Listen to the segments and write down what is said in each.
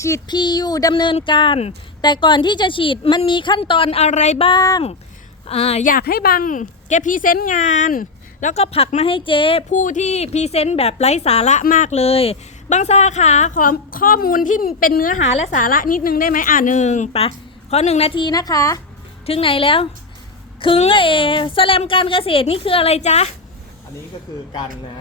ฉีด PU ดำเนินการ แต่ก่อนที่จะฉีดมันมีขั้นตอนอะไรบ้างอาอยากให้บังแกพรีเซนต์งาน แล้วก็ผลักมาให้เจ๊ผู้ที่พรีเซนต์แบบไร้สาระมากเลยบางสาขาขอข้อมูลที่เป็นเนื้อหาและสาระนิดนึงได้ไหมอ่าหนึ่งไปขอหนึ่งนาทีนะคะ ถึงไหนแล้วคึงเอสแลมการเกษตรนี่คืออะไรจ๊ะ อันนี้ก็คือการอ่า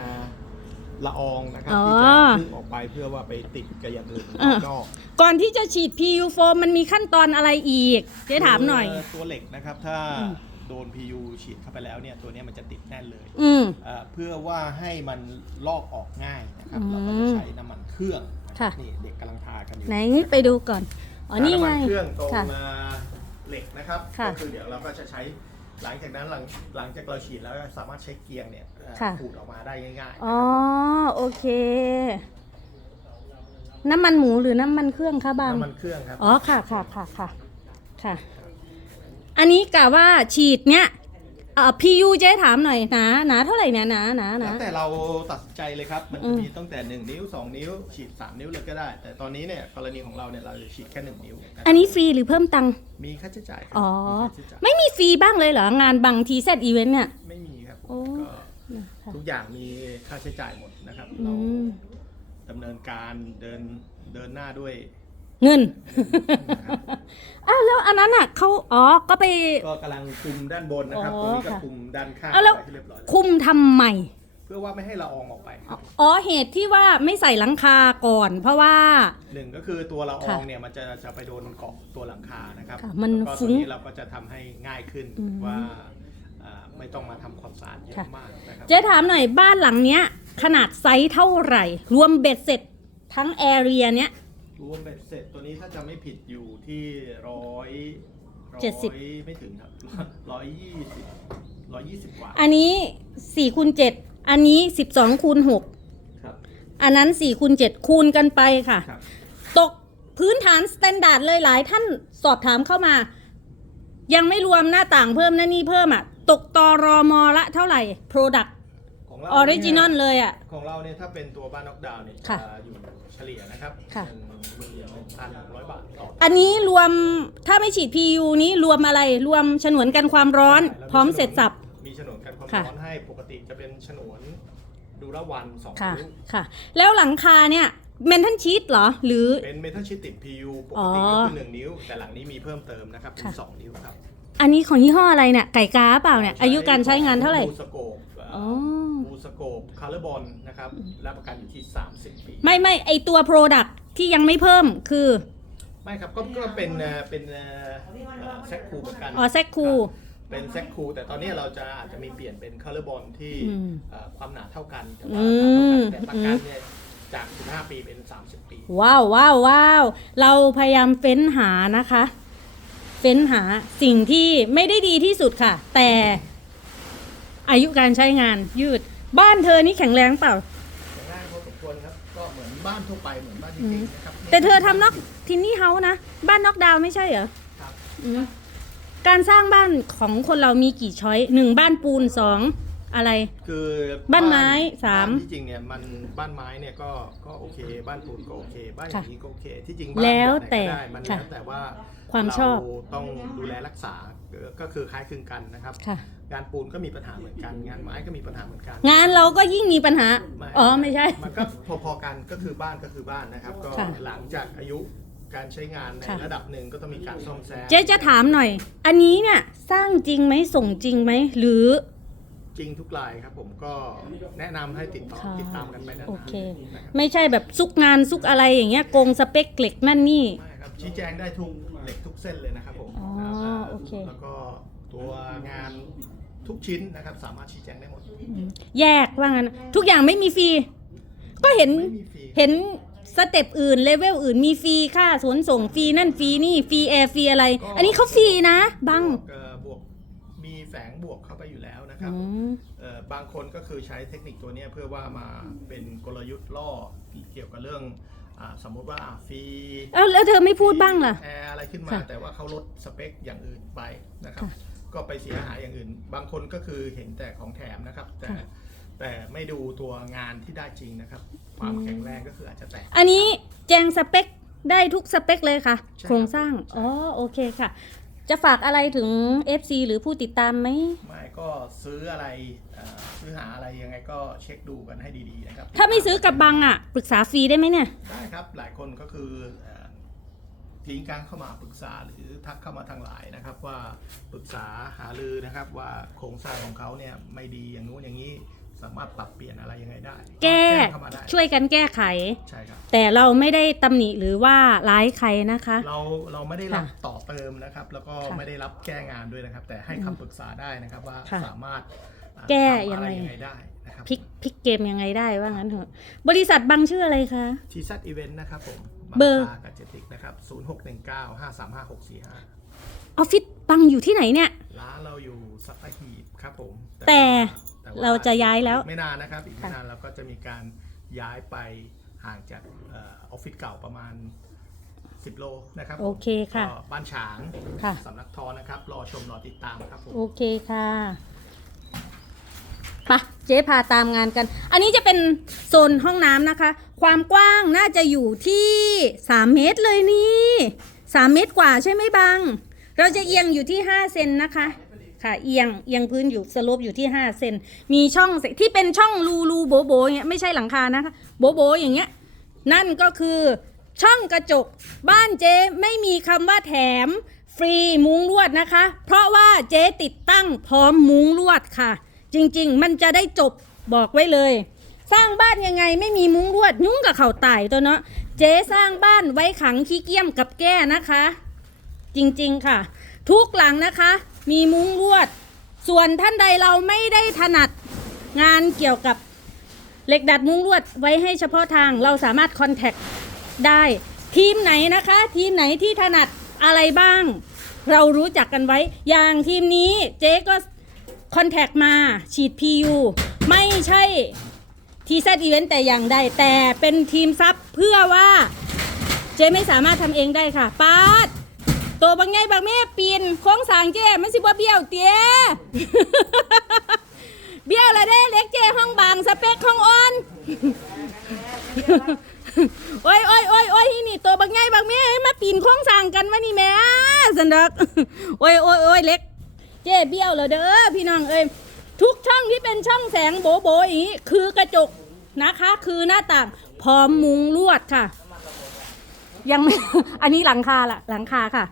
ละอองนะครับอ๋อที่จะพึ่งออกไปเพื่อว่าไปติดกับอย่างอื่นอะนอก ก่อนที่จะฉีด PU โฟมมันมีขั้นตอนอะไรอีก เจ๊ถามหน่อย ตัวตัวเหล็กนะครับถ้าอืมโดน PU ฉีดเข้าไปแล้วเนี่ยตัวเนี้ยมันจะติดแน่นเลยอืมอ่าเพื่อว่าให้มันลอกออกง่ายนะครับอืมเราก็จะใช้น้ำมันเครื่องค่ะนี่เด็กกำลังทากันอยู่ไหนไปดูก่อนอ๋อนี่น้ำไงมันเครื่องตรงค่ะอ่าเหล็กนะครับค่ะก็คือเดี๋ยวเราก็จะใช้ หลังจากนั้นหลังหลังจากเราฉีดแล้วสามารถใช้เกียงเนี่ยเอ่อค่ะ ขูดออกมาได้ง่ายๆอ๋อนะครับโอเค น้ำมันหมูหรือน้ำมันเครื่องคะบาง น้ำมันเครื่องครับอ๋อค่ะค่ะค่ะค่ะค่ะ อันนี้กะว่าฉีดเนี้ย เอ่อ PU เจ๊ถามหน่อยหนาหนาเท่าไหร่เนี่ยหนาหนาหแล้นาวแต่เราตัดสินใจเลยครับ มันอืจะม มีตั้งแต่ 1 นิ้ว 2 นิ้ว ฉีด 3 นิ้วเลยก็ได้ แต่ตอนนี้เนี่ยกรณีของเราเนี่ยเราจะฉีดแค่ 1 นิ้วะครับอันนี้ฟรีหรือเพิ่มตังค์มีค่าใช้จ่ายครัอ๋อ มีค่าใช้จ่ายไม่มีฟรีบ้างเลยเหรอ งานบางทีเซตอีเวนต์เนี่ย ไม่มีครับโอ้ ก็ค่ะทุกอย่างมีค่าใช้จ่ายหมดนะครับ อืเราม ดำเนินการเดินเดินหน้าด้วย เงินนะครับอ้าวแล้วอันนั้นอะเขาอ๋อก็ไป ก็กำลังคุมด้านบนนะครับอ๋อตรงนี้ก็ค่ะคุมด้านข้างเอาแล้ว ไว้ให้เรียบร้อยแล้วคุมทำใหม่ เพื่อว่าไม่ให้ละอองออกไปครับอ๋อเหตุที่ว่าไม่ใส่หลังคาก่อน เพราะว่า หนึ่งก็คือตัวละอค่ะองเนี่ยมันจะจะไปโดนเกาะตัวหลังคานะครับค่ะมันแล้วก็ฟุ้ตัวงนี้เราก็จะทำให้ง่ายขึ้นอืม ว่าอ่าไม่ต้องมาทำความสะอาดเยค่ะอะมากนะครับ เจ๊ถามหน่อยบ้านหลังเนี้ย ขนาดไซส์เท่าไหร่ รวมเบ็ดเสร็จทั้งแอเรียเนี้ย รวมเบ็ดเสร็จตัวนี้ถ้าจะไม่ผิดอยู่ที่ร้อยเจ็ดสิบไม่ถึงครับร้อยยี่สิบร้อยยี่สิบกว่าอันนี้4คูณ7อันนี้12คูณครับ6อันนั้น4คูณ7คูณกันไปค่ะ ครับ ตกพื้นฐานสแตนดาร์ดเลยหลายท่านสอบถามเข้ามา ยังไม่รวมหน้าต่างเพิ่มนะนี่เพิ่มอะ ตกตอรอมอละเท่าไหร่ Product ของเราออริจินอลเลยอะ ของเราเนี่ยถ้าเป็นตัวบ้านน็อกดาวน์เนี่ยค่ะจะอยู่เฉลี่ยนะครับค่ะ หนึ่งหมื่นหนึ่งพันหนึ่งร้อยบาทต่ออันนี้รวมถ้าไม่ฉีด PU นี้รวมอะไรรวมฉนวนกันความร้อนแล้วพร้อมเสร็จสับ มีฉนวนกันความค่ะ ร้อนให้ปกติจะเป็นฉนวนดูละวันสองค่ะนิ้วค่ะ แล้วหลังคาเนี่ยเมนทัลชีตเหรอ หรือ เป็นเมทัลชีตติด PU ปอ๋กอติก็คือหนึ่งนิ้ว แต่หลังนี้มีเพิ่มเติมนะครับเป็นค่ะ สองนิ้วครับ อันนี้ของยี่ห้ออะไรเนี่ยไก่กาเปล่าเนี่ยอายุการใช้งานเท่าไหร่บูสโกปอ๋อบูสโกปคาร์บอนนะครับรับประกันอยู่ที่ 30 ปี ไม่ไม่ไอตัว Product ที่ยังไม่เพิ่มคือ ไม่ครับก็ก็เป็นเอ่อเป็นแซคคูเหมือนกันอ๋อแซคคูรับเป็นแซคคูแต่ตอนนี้เราจะอาจจะมีเปลี่ยนเป็นคาร์บอนที่อืมเอ่อความหนาเท่ากันแต่อืว่ามแต่ประกันเนี่ยจาก 15 ปีเป็น 30 ปี ว้าวว้าวว้าวเราพยายามเฟ้นหานะคะ เฟ้นหาสิ่งที่ไม่ได้ดีที่สุดค่ะ แต่อายุการใช้งานยืด บ้านเธอนี่แข็งแรงเปล่าแต่ง่ายพอสมควรครับ ก็เหมือนบ้านทั่วไปเหมือนบ้านจริงๆนะครับแต่เธอทำนอกทินนี่เฮาส์นะ บ้านนอกดาวน์ไม่ใช่เหรอครับอืมการสร้างบ้านของคนเรามีกี่ช้อยหนึ่งบ้านปูนสองอะไร คือบ้านไม้สามบ้นที่จริงเนี่ยมันบ้านไม้เนี่ยก็ก็โอเค บ้านปูนก็โอเค บ้านอย่างนี้ก็โอเคที่จริงบ้านแล้วบบไหนแต่ก็ได้มันค่ะแล้วแต่ว่า ความชอบเราต้องดูแลรักษาก็คือคล้ายคลึงกันนะครับ ค่ะ งานปูนก็มีปัญหาเหมือนกัน งานไม้ก็มีปัญหาเหมือนกันงานเราก็ยิ่งมีปัญหา อ๋อไม่ใช่ มันก็พอๆกันก็คือบ้านก็คือบ้านนะครับ ก็ค่ะ หลังจากอายุการใช้งานในค่ะ ระดับหนึ่งก็ต้องมีการซ่อมแซมเจ๊จะถามหน่อย อันนี้เนี่ยสร้างจริงไหมส่งจริงไหมหรือ จริงทุกรายครับ ผมก็แนะนำให้ติดต่อค่ะติดตามกันไปนานๆโอเค นะครับไม่ใช่แบบซุกงานซุกอะไรอย่างเงี้ยโกงสเปคเหล็กนั่นนี่ ไม่ครับ ชี้แจงได้ทุกเหล็กทุกเส้นเลยนะครับผมอ๋อโอเค แล้วก็ตัวงานทุกชิ้นนะครับ สามารถชี้แจงได้หมดแยกว่างั้นทุกอย่างไม่มีฟรี ก็เห็นไม่มีฟรีเห็นสเต็ปอื่นเลเวลอื่นมีฟรีค่าสวนส่งฟรีนั่นฟรีนี่ฟรีแอร์ฟรีอะไร อันนี้เขาฟรีนะ บังเอ่อบวกมีแฝงบวกเข้าไปอยู่แล้วนะครับ อืม เอ่อบางคนก็คือใช้เทคนิคตัวเนี้ยเพื่อว่ามาเป็นกลยุทธ์ล่อเกี่ยวกับเรื่อง อาสมมุติว่าอะฟรีเอ้าแล้วเธอไม่พูดบ้างล่ะ แอร์อะไรขึ้นมา ค่ะแต่ว่าเขาลดสเปคอย่างอื่นไปนะครับ ค่ะก็ไปเสียหายอย่างอื่น บางคนก็คือเห็นแต่ของแถมนะครับ แต่ค่ะ แต่ไม่ดูตัวงานที่ได้จริงนะครับ ความแข็งแรงก็คืออาจจะแตก อันนี้แจงสเปคได้ทุกสเปคเลยค่ะ ใช่ครับ โครงสร้าง อ๋อ โอเคค่ะ จะฝากอะไรถึง FC หรือผู้ติดตามไหม ไม่ก็ซื้ออะไรเอ่อซื้อหาอะไรยังไงก็เช็คดูกันให้ดีๆนะครับถ้าไม่ซื้อกับบังอะ ปรึกษาฟรีได้ไหมเนี่ย ได้ครับหลายคนก็คือเอ่อทิ้งการเข้ามาปรึกษาหรือทักเข้ามาทางไลน์นะครับ ว่าปรึกษาหารือนะครับว่าโครงสร้างของเขาเนี่ยไม่ดีอย่างนู้นอย่างนี้ สามารถปรับเปลี่ยนอะไรยังไงได้แก้งเข้ามาได้ช่วยกันแก้ไข ใช่ครับ แต่เราไม่ได้ตำหนิหรือว่าร้ายใครนะคะ เราเราไม่ได้รับค่ะต่อเติมนะครับ แล้วก็ค่ะไม่ได้รับแก้งานด้วยนะครับ แต่ให้คำปรึกษาได้นะครับว่าค่ะสามารถอ่าแก้ทำยังอะไรไง ยังไงได้นะครับพลิกพลิกเกมยังไงได้ว่างั้นเถอะบริษัทบังชื่ออะไรคะ ทีซัตอีเวนต์นะครับผมเบอร์บางซากับเจติกนะครับ 0619 535 645 ออฟฟิศบังอยู่ที่ไหนเนี่ย ร้านเราอยู่สัตหีบครับผมแต่ แต่ว่เราจะย้ายแล้ว อีกไม่นานนะครับอีกไม่ค่ะนานเราก็จะมีการย้ายไปห่างจากเออออฟฟิศเก่าประมาณ 10 โลนะครับผมโอเคค่ะก็บ้านฉางค่ะ สำนักทอนะครับ รอชมรอติดตามครับผม โอเคค่ะไปะเจ๊พาตามงานกัน อันนี้จะเป็นโซนห้องน้ำนะคะ ความกว้างน่าจะอยู่ที่ 3 เมตรเลยนี่ 3 เมตรกว่าใช่ไหมบัง เราจะเอียงอยู่ที่ 5 เซนนะคะ ค่ะเอียงเอียงพื้นอยู่สโลปอยู่ที่5เซนมีช่องที่เป็นช่องรูรูโบโบเงี้ยไม่ใช่หลังคานะคะโบโบอย่างเงี้ยนั่นก็คือช่องกระจกบ้านเจ๊ไม่มีคำว่าแถมฟรีมุ้งลวดนะคะ เพราะว่าเจ๊ติดตั้งพร้อมมุ้งลวดค่ะ จริงๆ มันจะได้จบบอกไว้เลย สร้างบ้านยังไงไม่มีมุ้งลวด ยุ่งกับเขาตายตัวเนาะเจ๊สร้างบ้านไว้ขังขี้เกียจกับแก้นะคะ จริงๆค่ะ ทุกหลังนะคะ มีมุ้งลวด ส่วนท่านใดเราไม่ได้ถนัดงานเกี่ยวกับเหล็กดัดมุ้งลวดไว้ให้เฉพาะทางเราสามารถคอนแทคได้ทีมไหนนะคะ ทีมไหนที่ถนัดอะไรบ้าง เรารู้จักกันไว้ อย่างทีมนี้เจ๊ก็คอนแทคมาฉีด PU ไม่ใช่ทีเซอีเวนต์แต่อย่างใดแต่เป็นทีมซับเพื่อว่า เจ๊ไม่สามารถทำเองได้ค่ะปาด ตัวบางไงบางแม่ปีนโค้งสางเจ้มันสิบ่เบี้ยวเตี้ยเบี้ยวละเด้เล็กเจ้ห้องบางสเปคห้องอ่อนโอ้ยโอ้ยโอ้ยโอ้ยนี่ตัวบางไงบางแม่มาปีนโค้งสางกันวะนี่แม่สันดอกโอ้ยโอ้ยโอ้ยเล็ก เจ้เบี้ยวเลยเด้อพี่น้องเอ้ยทุกช่องที่เป็นช่องแสงโบโบอย่างนี้คือกระจกนะคะ คือหน้าต่างพร้อมมุงลวดค่ะ ยังไม่ อันนี้หลังคาละหลังคาค่ะ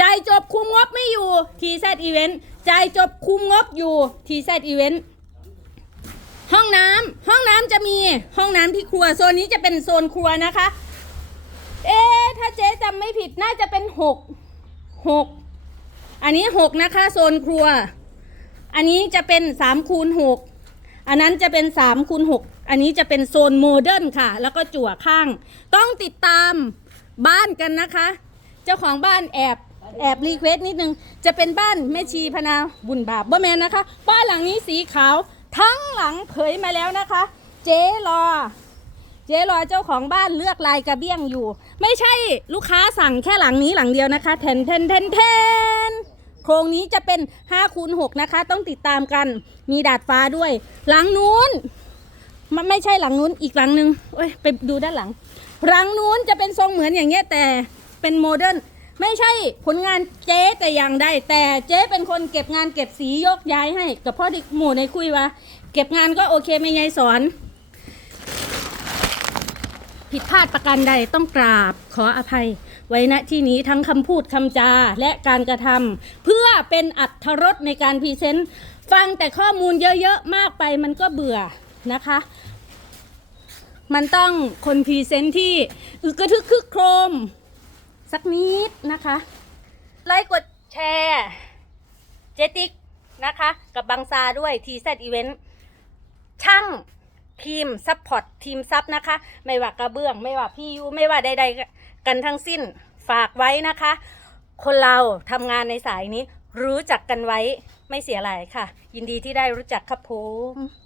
จ่ายจบคุมงบไม่อยู่ทีแซดอีเวนต์จ่ายจบคุมงบอยู่ทีแซดอีเวนต์ห้องน้ำห้องน้ำจะมีห้องน้ำที่ครัวโซนนี้จะเป็นโซนครัวนะคะ เอ๊ถ้าเจ๊จำไม่ผิดน่าจะเป็นหกหกอันนี้หกนะคะโซนครัว อันนี้จะเป็นสามคูณหกอันนั้นจะเป็นสามคูณหกอันนี้จะเป็นโซนโมเดิร์นค่ะ แล้วก็จั่วข้าง ต้องติดตาม บ้านกันนะคะ เจ้าของบ้านแอบแอบรีเควสนิดนึง จะเป็นบ้านแม่ชีพนาบุญบาปบ่แมนนะคะ บ้านหลังนี้สีขาวทั้งหลังเผยมาแล้วนะคะ เจ๊รอ เจ๊รอเจ้าของบ้านเลือกลายกระเบี้ยงอยู่ ไม่ใช่ลูกค้าสั่งแค่หลังนี้หลังเดียวนะคะแทนแทนแทนแทนโครงนี้จะเป็น5คูณ6นะคะ ต้องติดตามกันมีดาดฟ้าด้วย หลังนู้นมันไม่ใช่หลังนู้นอีกหลังหนึ่งเอ้ยไปดูด้านหลัง หลังนู้นจะเป็นทรงเหมือนอย่างเงี้ยแต่เป็นโมเดิร์นไม่ใช่ผลงานเจ๊แต่อย่างใดแต่เจ๊เป็นคนเก็บงานเก็บสียกย้ายให้ กับพ่อที่หมู่ในคุยว่าเก็บงานก็โอเคไม่ยายสอน ผิดพลาดประการใดต้องกราบขออภัย ไว้ณที่นี้ทั้งคำพูดคำจาและการกระทำเพื่อเป็นอัธรสในการพรีเซนต์ฟังแต่ข้อมูลเยอะๆมากไปมันก็เบื่อนะคะ มันต้องคนพรีเซนต์ที่อึกกระทึกคึกโครม สักนิดนะคะ ไลค์กดแชร์ เจติกนะคะ กับบางซาด้วยทีเซตอีเวนต์ช่างทีมซัพพอร์ตทีมซับนะคะ ไม่ว่ากระเบื้อง ไม่ว่าพี่ยูไม่ว่าใดๆกันทั้งสิ้นฝากไว้นะคะ คนเราทำงานในสายนี้รู้จักกันไว้ไม่เสียหลายค่ะ ยินดีที่ได้รู้จักครับผม